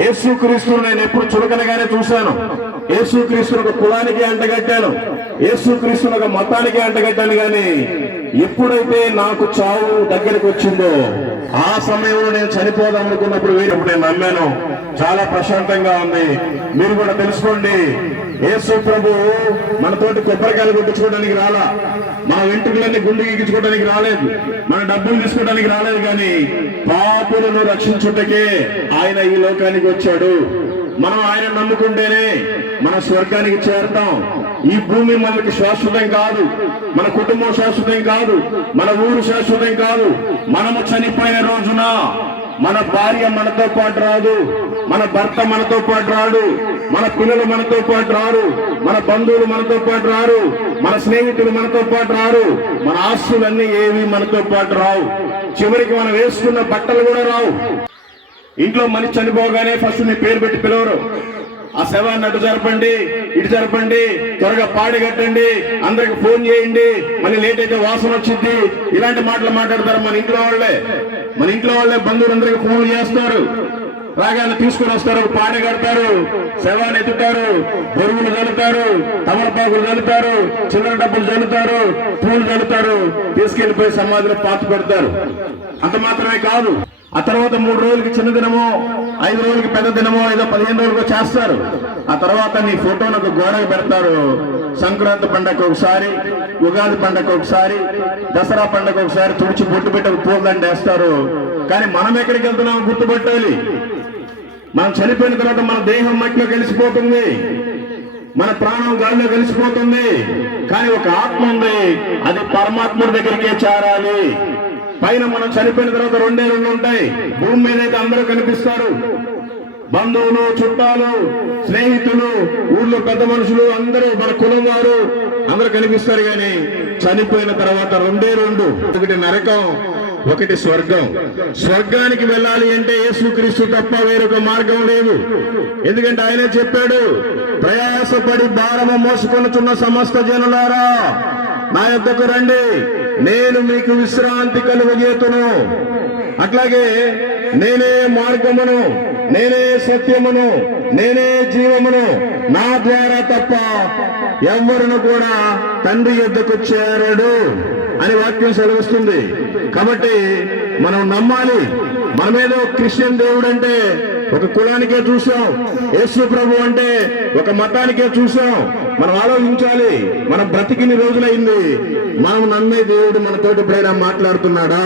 యేసుక్రీస్తును నేను ఎప్పుడు చులకనగానే చూశాను. యేసుక్రీస్తును ఒక కులానికి అంటగట్టాను, యేసుక్రీస్తును ఒక మతానికి అంటగట్టాను. కానీ ఎప్పుడైతే నాకు చావు దగ్గరికి వచ్చిందో ఆ సమయంలో నేను చనిపోదాం అనుకున్నప్పుడు వేరేప్పుడు నేను నమ్మాను. చాలా ప్రశాంతంగా ఉంది. మీరు కూడా తెలుసుకోండి, యేసు ప్రభు మనతోటి కొబ్బరికాయలు కొట్టించుకోవడానికి రాలా, మన వెంట్రుకలన్నీ గుండె గీగించుకోవడానికి రాలేదు, మన డబ్బులు తీసుకోవడానికి రాలేదు. కానీ పాపులను రక్షించుటకే ఆయన ఈ లోకానికి వచ్చాడు. మనం ఆయన నమ్ముకుంటేనే మన స్వర్గానికి చేరతాం. ఈ భూమి మనకి శాశ్వతం కాదు, మన కుటుంబం శాశ్వతం కాదు, మన ఊరు శాశ్వతం కాదు. మనము చనిపోయిన రోజున మన భార్య మనతో పాటు రాదు, మన భర్త మనతో పాటు రాడు, మన పిల్లలు మనతో పాటు రారు, మన బంధువులు మనతో పాటు రారు, మన స్నేహితులు మనతో పాటు రారు, మన ఆస్తులన్నీ ఏవి మనతో పాటు రావు. చివరికి మనం వేసుకున్న బట్టలు కూడా రావు. ఇంట్లో మనిషి చనిపోగానే ఫస్ట్ నీ పేరు పెట్టి పిలవరు. ఆ శవాన్ని అటు జరపండి, ఇటు జరపండి, త్వరగా పాడి కట్టండి, అందరికి ఫోన్ చేయండి, మళ్ళీ లేట్ అయితే వాసన వచ్చింది, ఇలాంటి మాటలు మాట్లాడతారు మన ఇంట్లో వాళ్ళే బంధువులందరికీ ఫోన్లు చేస్తారు. రాగానే తీసుకుని వస్తారు, పాడి కడతారు, శవాన్ని ఎత్తుతారు, బొరుగులు చల్లుతారు, తమలపాకులు చల్లుతారు, చిల్లర డబ్బులు చల్లుతారు, పూలు చల్లుతారు, తీసుకెళ్లిపోయి సమాధిలో పాతి పెడతారు. అంత మాత్రమే కాదు, ఆ తర్వాత 3 రోజులకి చిన్న దినమో, 5 రోజులకి పెద్ద దినమో, ఏదో 15 రోజులకో చేస్తారు. ఆ తర్వాత నీ ఫోటోను ఒక గోడకు పెడతారు. సంక్రాంతి పండగ ఒకసారి, ఉగాది పండగ ఒకసారి, దసరా పండగ ఒకసారి తుడిచి బొట్టు పెట్టి ఒక పూలదండ వేస్తారు. కానీ మనం ఎక్కడికి వెళ్తున్నామో గుర్తుపట్టాలి. మనం చనిపోయిన తర్వాత మన దేహం మట్టిలో కలిసిపోతుంది, మన ప్రాణం గాలిలో కలిసిపోతుంది. కానీ ఒక ఆత్మ ఉంది, అది పరమాత్ముడి దగ్గరికే చేరాలి. పైన మనం చనిపోయిన తర్వాత 2 ఉంటాయి. భూమి మీద అయితే అందరూ కనిపిస్తారు, బంధువులు, చుట్టాలు, స్నేహితులు, ఊళ్ళో పెద్ద మనుషులు అందరూ, మన కులం వారు అందరూ కనిపిస్తారు. కానీ చనిపోయిన తర్వాత 2, ఒకటి నరకం, ఒకటి స్వర్గం. స్వర్గానికి వెళ్ళాలి అంటే యేసుక్రీస్తు తప్ప వేరొక మార్గం లేదు. ఎందుకంటే ఆయనే చెప్పాడు, ప్రయాసపడి భారము మోసుకొనుచున్న సమస్త జనులారా నా యొద్దకు రండి, నేను మీకు విశ్రాంతి కలుగజేతును. అట్లాగే నేనే మార్గమును, నేనే సత్యమును, నేనే జీవమును, నా ద్వారా తప్ప ఎవరును కూడా తండ్రి యొద్దకు చేరడు అని వాక్యం సెలవిస్తుంది. కాబట్టి మనం నమ్మాలి. మనమేదో క్రిస్టియన్ దేవుడు అంటే ఒక కులానికే చూసాం, యేసు ప్రభు అంటే ఒక మతానికే చూసాం. మనం ఆలోచించాలి, మనం బ్రతికిని రోజులైంది, మనం నమ్మే దేవుడు మనతోటి ప్రేమ మాట్లాడుతున్నాడా?